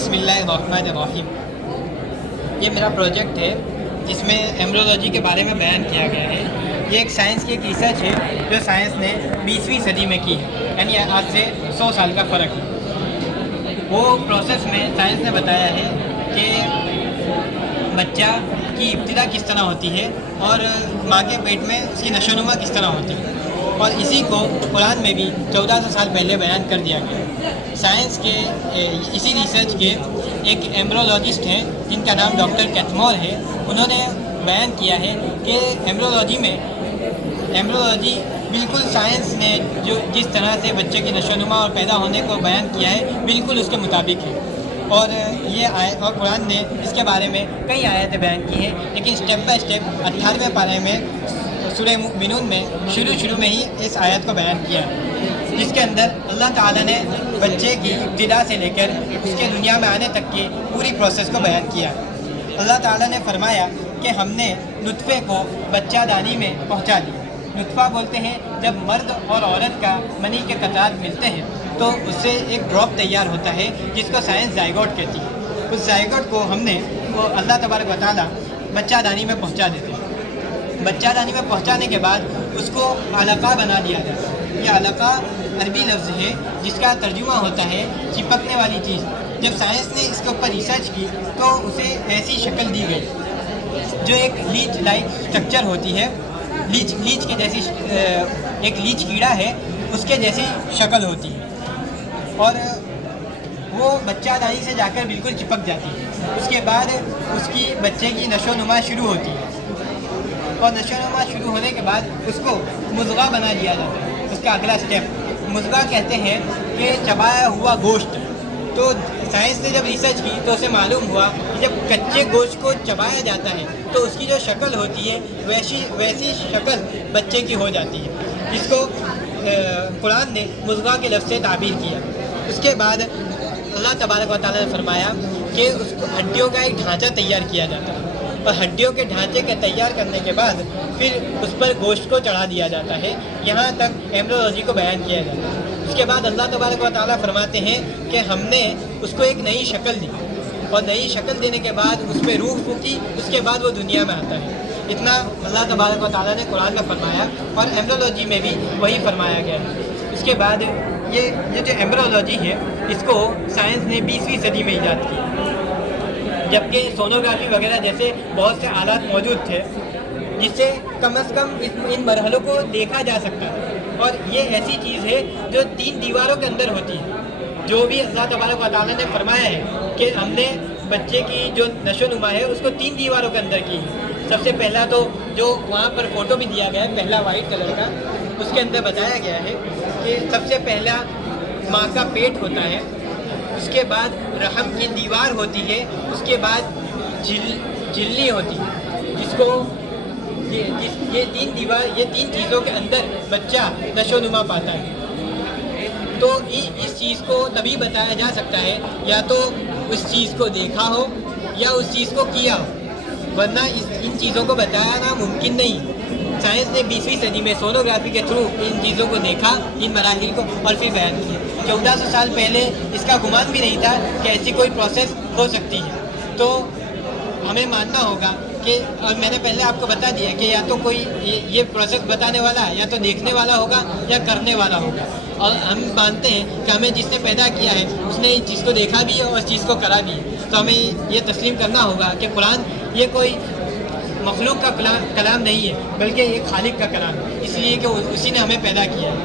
بسم اللہ الرحمن الرحیم۔ یہ میرا پروجیکٹ ہے جس میں ایمبریولوجی کے بارے میں بیان کیا گیا ہے۔ یہ ایک سائنس کی ایک ریسرچ ہے جو سائنس نے 20ویں صدی میں کی ہے، یعنی آج سے 100 سال کا فرق ہے۔ وہ پروسیس میں سائنس نے بتایا ہے کہ بچہ کی ابتدا کس طرح ہوتی ہے اور ماں کے پیٹ میں اس کی نشو و نما کس طرح ہوتی ہے، اور اسی کو قرآن میں بھی 1400 سال پہلے بیان کر دیا گیا۔ سائنس کے اسی ریسرچ کے ایک ایمبریولوجسٹ ہیں جن کا نام ڈاکٹر کیتمور ہے۔ انہوں نے بیان کیا ہے کہ ایمبریولوجی بالکل سائنس نے جو جس طرح سے بچے کی نشو و نما اور پیدا ہونے کو بیان کیا ہے بالکل اس کے مطابق ہے، اور اور قرآن نے اس کے بارے میں کئی آیتیں بیان کی ہیں، لیکن اسٹیپ بائی اسٹیپ 18ویں پارے میں سورہ مومنون میں شروع میں ہی اس آیت کو بیان کیا ہے، جس کے اندر اللہ تعالیٰ نے بچے کی ابتدا سے لے کر اس کے دنیا میں آنے تک کی پوری پروسیس کو بیان کیا۔ اللہ تعالیٰ نے فرمایا کہ ہم نے نطفے کو بچہ دانی میں پہنچا دیا۔ نطفہ بولتے ہیں جب مرد اور عورت کا منی کے قطرات ملتے ہیں تو اس سے ایک ڈراپ تیار ہوتا ہے جس کو سائنس زائگوٹ کہتی ہے۔ اس زائگوٹ کو اللہ تبارک و تعالیٰ بچہ دانی میں پہنچا دیتے ہیں۔ بچہ دانی میں پہنچانے کے بعد اس کو علقہ بنا دیا جاتا ہے۔ یہ علقہ عربی لفظ ہے جس کا ترجمہ ہوتا ہے چپکنے والی چیز۔ جب سائنس نے اس کے اوپر ریسرچ کی تو اسے ایسی شکل دی گئی جو ایک لیچ لائک اسٹرکچر ہوتی ہے، لیچ کے جیسی، ایک لیچ کیڑا ہے اس کے جیسی شکل ہوتی ہے، اور وہ بچہ دانی سے جا کر بالکل چپک جاتی ہے۔ اس کے بعد اس کی بچے کی نشو و نما شروع ہوتی ہے، اور نشو و نما شروع ہونے کے بعد اس کو مضغہ بنا دیا جاتا ہے۔ اس کا اگلا اسٹیپ مضغہ کہتے ہیں کہ چبایا ہوا گوشت۔ تو سائنس نے جب ریسرچ کی تو اسے معلوم ہوا کہ جب کچے گوشت کو چبایا جاتا ہے تو اس کی جو شکل ہوتی ہے ویسی شکل بچے کی ہو جاتی ہے، جس کو قرآن نے مضغہ کے لفظ سے تعبیر کیا۔ اس کے بعد اللہ تبارک و تعالیٰ نے فرمایا کہ اس کو ہڈیوں کا ایک ڈھانچہ تیار کیا جاتا ہے، اور ہڈیوں کے ڈھانچے کے تیار کرنے کے بعد پھر اس پر گوشت کو چڑھا دیا جاتا ہے۔ یہاں تک ایمبریولوجی کو بیان کیا جاتا ہے۔ اس کے بعد اللہ تبارک و تعالیٰ فرماتے ہیں کہ ہم نے اس کو ایک نئی شکل دی، اور نئی شکل دینے کے بعد اس پہ روح پھونکی، اس کے بعد وہ دنیا میں آتا ہے۔ اتنا اللہ تبارک و تعالیٰ نے قرآن میں فرمایا، اور ایمبریولوجی میں بھی وہی فرمایا گیا ہے۔ اس کے بعد یہ جو ایمبریولوجی ہے اس کو سائنس نے 20ویں صدی میں ایجاد کی، جبکہ سونوگرافی وغیرہ جیسے بہت سے آلات موجود تھے جس سے کم از کم ان مرحلوں کو دیکھا جا سکتا ہے۔ اور یہ ایسی چیز ہے جو 3 دیواروں کے اندر ہوتی ہے۔ جو بھی اللہ تبارک و تعالیٰ نے فرمایا ہے کہ ہم نے بچے کی جو نشو و نما ہے اس کو 3 دیواروں کے اندر کی ہے۔ سب سے پہلا تو جو وہاں پر فوٹو بھی دیا گیا ہے پہلا وائٹ کلر کا، اس کے اندر بتایا گیا ہے کہ سب سے پہلا ماں کا پیٹ ہوتا ہے، اس کے بعد رحم کی دیوار ہوتی ہے، اس کے بعد جھلی ہوتی ہے، جس کو یہ 3 چیزوں کے اندر بچہ نشو و نما پاتا ہے۔ تو اس چیز کو تبھی بتایا جا سکتا ہے یا تو اس چیز کو دیکھا ہو یا اس چیز کو کیا ہو، ورنہ ان چیزوں کو بتانا ممکن نہیں۔ سائنس نے 20ویں صدی میں سونوگرافی کے تھرو ان چیزوں کو دیکھا، ان مراحل کو، اور پھر بیان کیا۔ 1400 سال پہلے اس کا گمان بھی نہیں تھا کہ ایسی کوئی پروسیس ہو سکتی ہے۔ تو ہمیں ماننا ہوگا کہ، اور میں نے پہلے آپ کو بتا دیا کہ یا تو کوئی یہ پروسیس بتانے والا یا تو دیکھنے والا ہوگا یا کرنے والا ہوگا، اور ہم مانتے ہیں کہ ہمیں جس نے پیدا کیا ہے اس نے اس چیز کو دیکھا بھی ہے اور اس چیز کو کرا بھی ہے۔ تو ہمیں یہ تسلیم کرنا ہوگا کہ قرآن یہ کوئی مخلوق کا کلام نہیں ہے بلکہ ایک خالق کا کلام ہے، اس لیے کہ اسی نے ہمیں پیدا کیا ہے۔